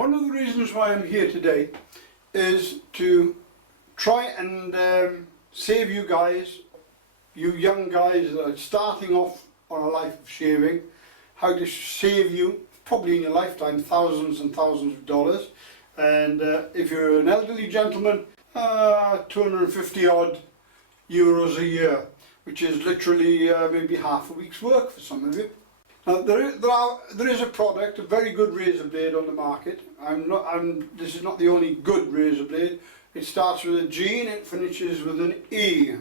One of the reasons why I'm here today is to try and save you guys, you young guys that are starting off on a life of shaving, how to save you, probably in your lifetime, thousands and thousands of dollars. And if you're an elderly gentleman, 250 odd euros a year, which is literally maybe half a week's work for some of you. Now there is a product, a very good razor blade on the market. This is not the only good razor blade. It starts with a G and it finishes with an E.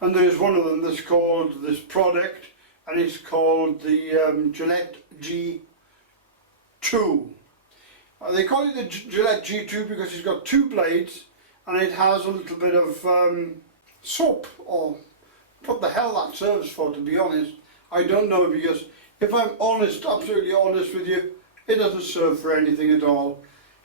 And there is one of them that's called this product, and it's called the Gillette G2. They call it the Gillette G2 because it's got two blades and it has a little bit of soap, or what the hell that serves for, to be honest. I don't know, because if I'm honest, absolutely honest with you, it doesn't serve for anything at all.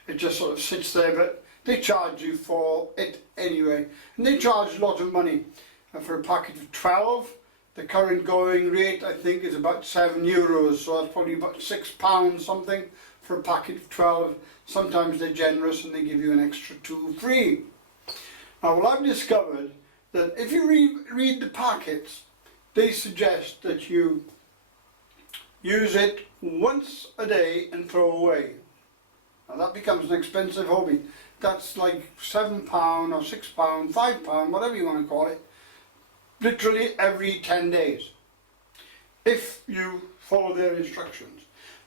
It just sort of sits there, but they charge you for it anyway. And they charge a lot of money. And for a packet of 12, the current going rate I think is about €7, so that's probably about £6 something for a packet of 12. Sometimes they're generous and they give you an extra 2 free. Now, well, I've discovered that if you read the packets, they suggest that you use it once a day and throw away. Now that becomes an expensive hobby. That's like £7 or £6, £5, whatever you want to call it, literally every 10 days, if you follow their instructions.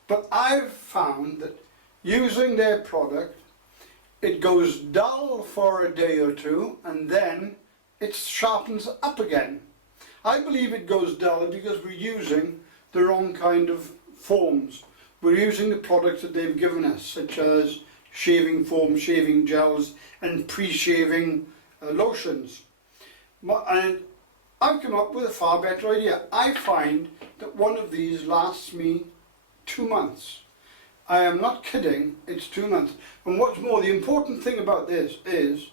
But I've found that using their product, it goes dull for a day or two and then it sharpens up again. I believe it goes dull because we're using the wrong kind of foams. We're using the products that they've given us, such as shaving foam, shaving gels and pre-shaving lotions. And I've come up with a far better idea. I find that one of these lasts me 2 months. I am not kidding, it's 2 months. And what's more, the important thing about this is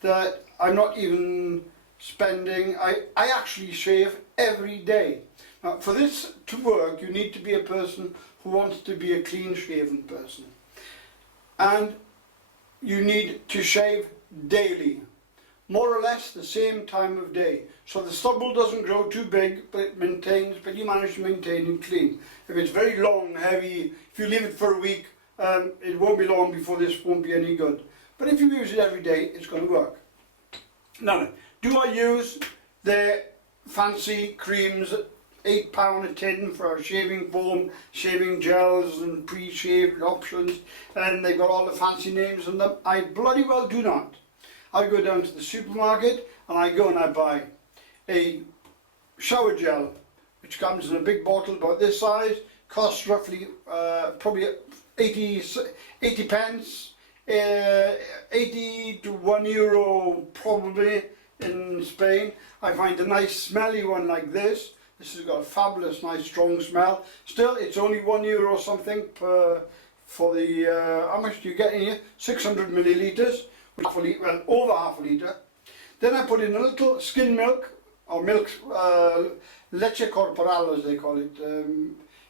that I'm not even spending, I actually shave every day. Now, for this to work, you need to be a person who wants to be a clean-shaven person. And you need to shave daily, more or less the same time of day. So the stubble doesn't grow too big, but you manage to maintain it clean. If it's very long, heavy, if you leave it for a week, it won't be long before this won't be any good. But if you use it every day, it's going to work. Now, do I use their fancy creams, £8 a tin for shaving foam, shaving gels and pre-shaved options, and they've got all the fancy names on them? I bloody well do not. I go down to the supermarket and I go and I buy a shower gel, which comes in a big bottle about this size, costs roughly probably 80 pence, 80 to €1 probably in Spain. I find a nice smelly one like this. This has got a fabulous, nice, strong smell. Still, it's only €1 something per, for the, how much do you get in here? 600 millilitres, half a litre, well, over half a litre. Then I put in a little skim milk, or milk, leche corporal as they call it.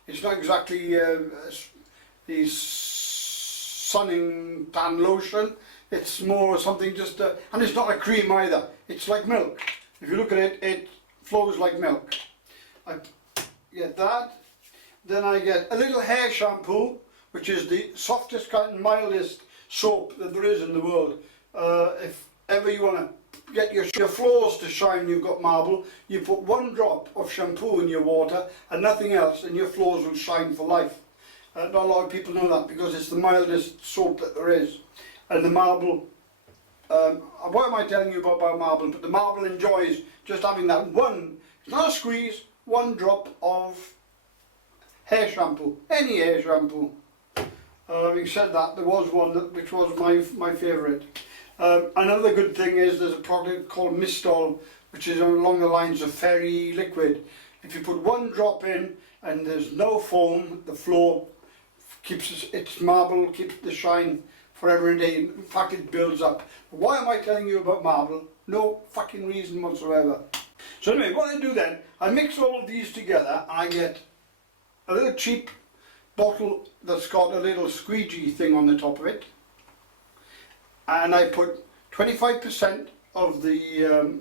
It's not exactly the sunning tan lotion. It's more something just, and it's not a cream either. It's like milk. If you look at it, it flows like milk. I get that. Then I get a little hair shampoo, which is the softest kind and mildest soap that there is in the world. If ever you want to get your floors to shine, you've got marble, you put 1 drop of shampoo in your water and nothing else, and your floors will shine for life. Not a lot of people know that because it's the mildest soap that there is. And the marble, what am I telling you about marble? But the marble enjoys just having that one, it's not a squeeze, 1 drop of hair shampoo, any hair shampoo. Having said that, there was one which was my favourite. Another good thing is there's a product called Mistol, which is along the lines of fairy liquid. If you put 1 drop in and there's no foam, the floor keeps its marble, keeps the shine forever and a day. In fact, it builds up. Why am I telling you about marble? No fucking reason whatsoever. So anyway, what I do then, I mix all of these together and I get a little cheap bottle that's got a little squeegee thing on the top of it, and I put 25% of the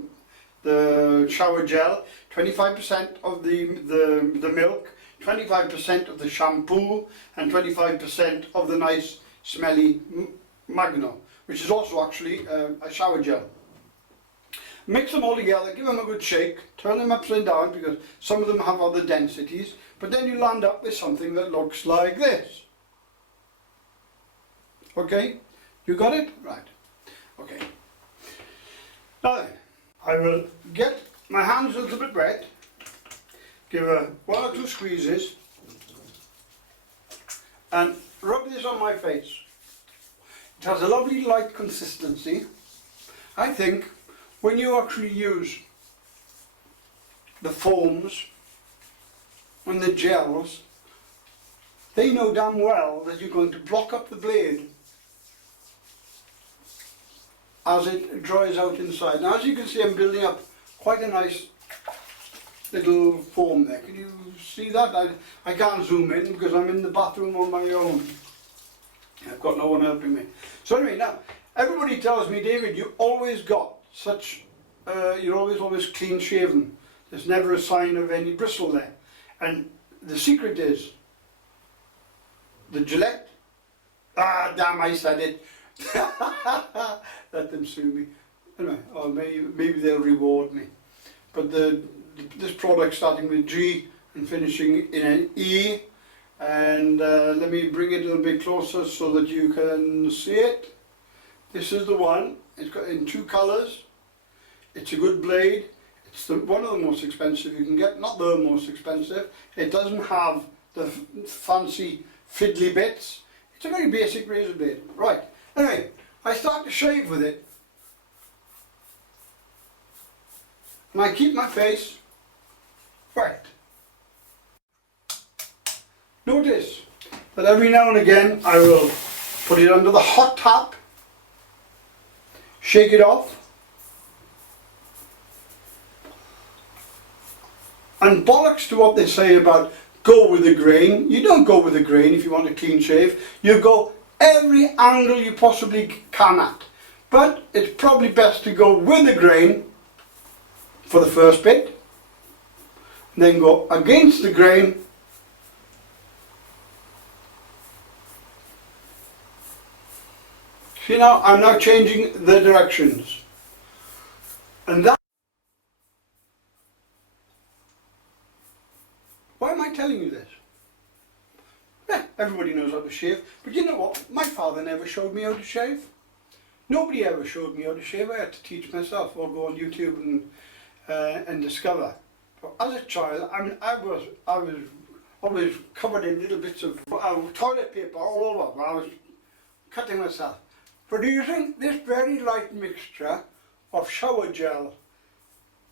shower gel, 25% of the milk, 25% of the shampoo, and 25% of the nice smelly Magno, which is also actually a shower gel. Mix them all together, give them a good shake, turn them upside down because some of them have other densities, but then you land up with something that looks like this. Okay, you got it? Right. Okay. Now then, I will get my hands a little bit wet, give a 1 or 2 squeezes, and rub this on my face. It has a lovely light consistency. I think when you actually use the foams and the gels, they know damn well that you're going to block up the blade as it dries out inside. Now, as you can see, I'm building up quite a nice little foam there. Can you see that? I can't zoom in because I'm in the bathroom on my own. I've got no one helping me. So anyway, now, everybody tells me, David, you always got such, you're always clean shaven. There's never a sign of any bristle there. And the secret is, the Gillette, damn, I said it. Let them sue me. Anyway, or maybe they'll reward me. But this product starting with G and finishing in an E, and let me bring it a little bit closer so that you can see it. This is the one. It's got in 2 colours. It's a good blade. It's one of the most expensive you can get, not the most expensive. It doesn't have the fancy fiddly bits. It's a very basic razor blade. Right, anyway, I start to shave with it. And I keep my face wet. Notice that every now and again I will put it under the hot tap, shake it off, and bollocks to what they say about go with the grain. You don't go with the grain if you want a clean shave. You go every angle you possibly can at. But it's probably best to go with the grain for the first bit, and then go against the grain See now, I'm now changing the directions. And that... Why am I telling you this? Yeah, everybody knows how to shave, but you know what? My father never showed me how to shave. Nobody ever showed me how to shave. I had to teach myself or go on YouTube and discover. But as a child, I mean, I was always covered in little bits of toilet paper all over while I was cutting myself. Producing this very light mixture of shower gel,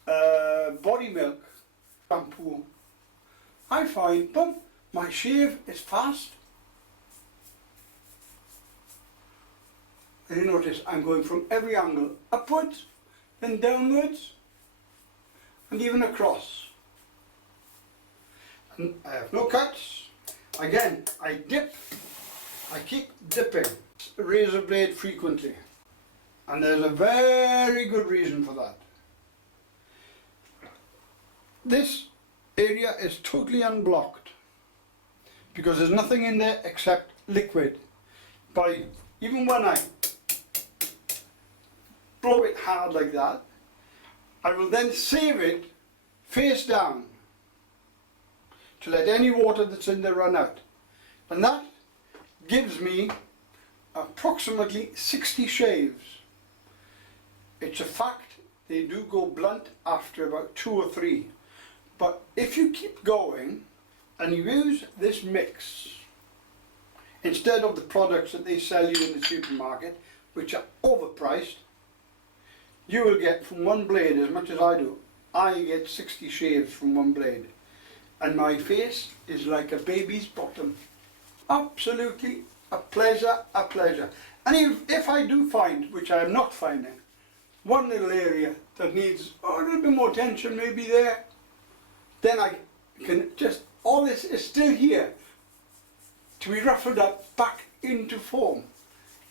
body milk, shampoo, I find, boom, my shave is fast. And you notice I'm going from every angle, upwards, then downwards, and even across. And I have no cuts. Again, I dip, I keep dipping the razor blade frequently. And there's a very good reason for that. This area is totally unblocked because there's nothing in there except liquid. Even when I blow it hard like that, I will then save it face down to let any water that's in there run out. And that gives me approximately 60 shaves. It's a fact, they do go blunt after about 2 or 3. But if you keep going and you use this mix instead of the products that they sell you in the supermarket, which are overpriced, you will get from one blade as much as I do. I get 60 shaves from one blade. And my face is like a baby's bottom. Absolutely a pleasure, a pleasure. And if I do find, which I am not finding, one little area that needs a little bit more attention maybe there, then I can just, all this is still here. to be ruffled up back into foam.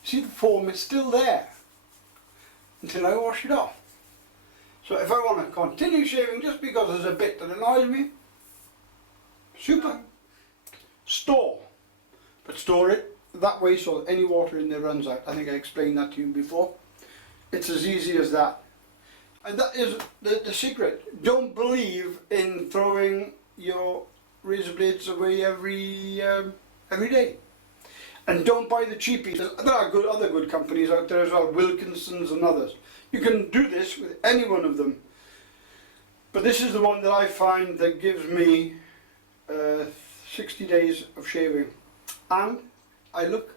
See, the foam is still there until I wash it off. So if I want to continue shaving just because there's a bit that annoys me, super. Store. But store it that way so that any water in there runs out. I think I explained that to you before. It's as easy as that. And that is the secret. Don't believe in throwing your razor blades away every day. And don't buy the cheapies. There are other good companies out there as well, Wilkinson's and others. You can do this with any one of them. But this is the one that I find that gives me 60 days of shaving. And I look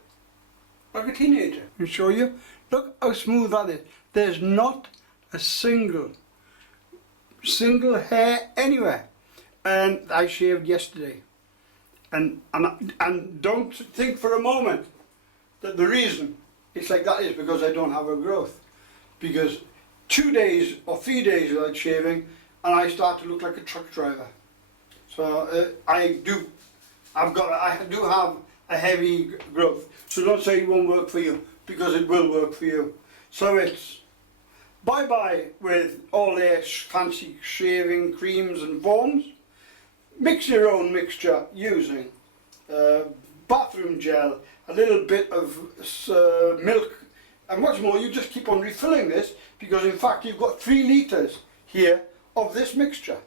like a teenager. I'll show you. Look how smooth that is. There's not a single hair anywhere. And I shaved yesterday. And don't think for a moment that the reason it's like that is because I don't have a growth. Because 2 days or 3 days without shaving and I start to look like a truck driver. So I do have a heavy growth. So don't say it won't work for you, because it will work for you. So it's bye bye with all their fancy shaving creams and foams. Mix your own mixture using bathroom gel, a little bit of milk, and what's more, you just keep on refilling this, because in fact you've got 3 litres here of this mixture.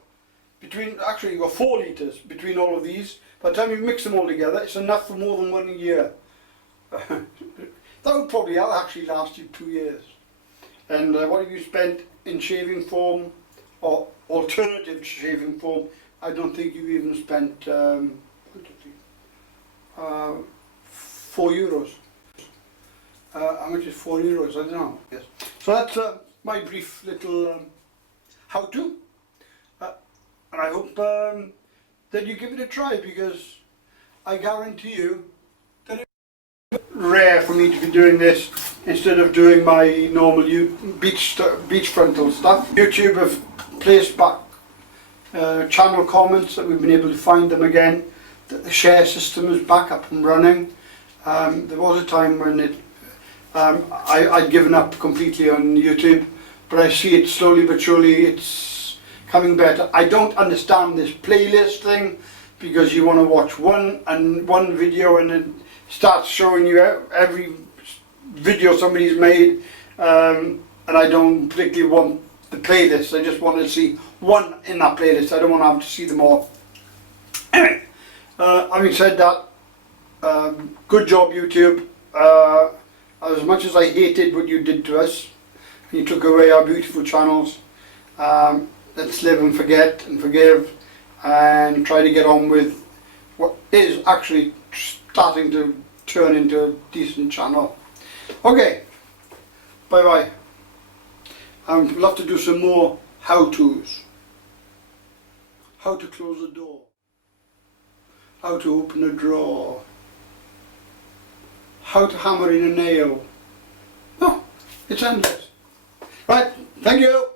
Actually you've got 4 litres between all of these. By the time you mix them all together, it's enough for more than 1 year. That would probably actually last you 2 years. And what have you spent in shaving foam or alternative shaving foam? I don't think you've even spent €4. How much is €4? I don't know. Yes. So that's my brief little how-to. And I hope that you give it a try, because I guarantee you that it's rare for me to be doing this instead of doing my normal beach frontal stuff. YouTube have placed back channel comments that we've been able to find them again, that the share system is back up and running. There was a time when I'd given up completely on YouTube, but I see it slowly but surely it's coming better. I don't understand this playlist thing, because you want to watch one video and it starts showing you every video somebody's made, and I don't particularly want the playlist. I just want to see one in that playlist. I don't want to have to see them all. Anyway, having said that, good job YouTube. As much as I hated what you did to us, you took away our beautiful channels, let's live and forget and forgive and try to get on with what is actually starting to turn into a decent channel. Okay, bye bye. I'd love to do some more how-tos. How to close a door, how to open a drawer, how to hammer in a nail. Oh, it's endless. Right, thank you.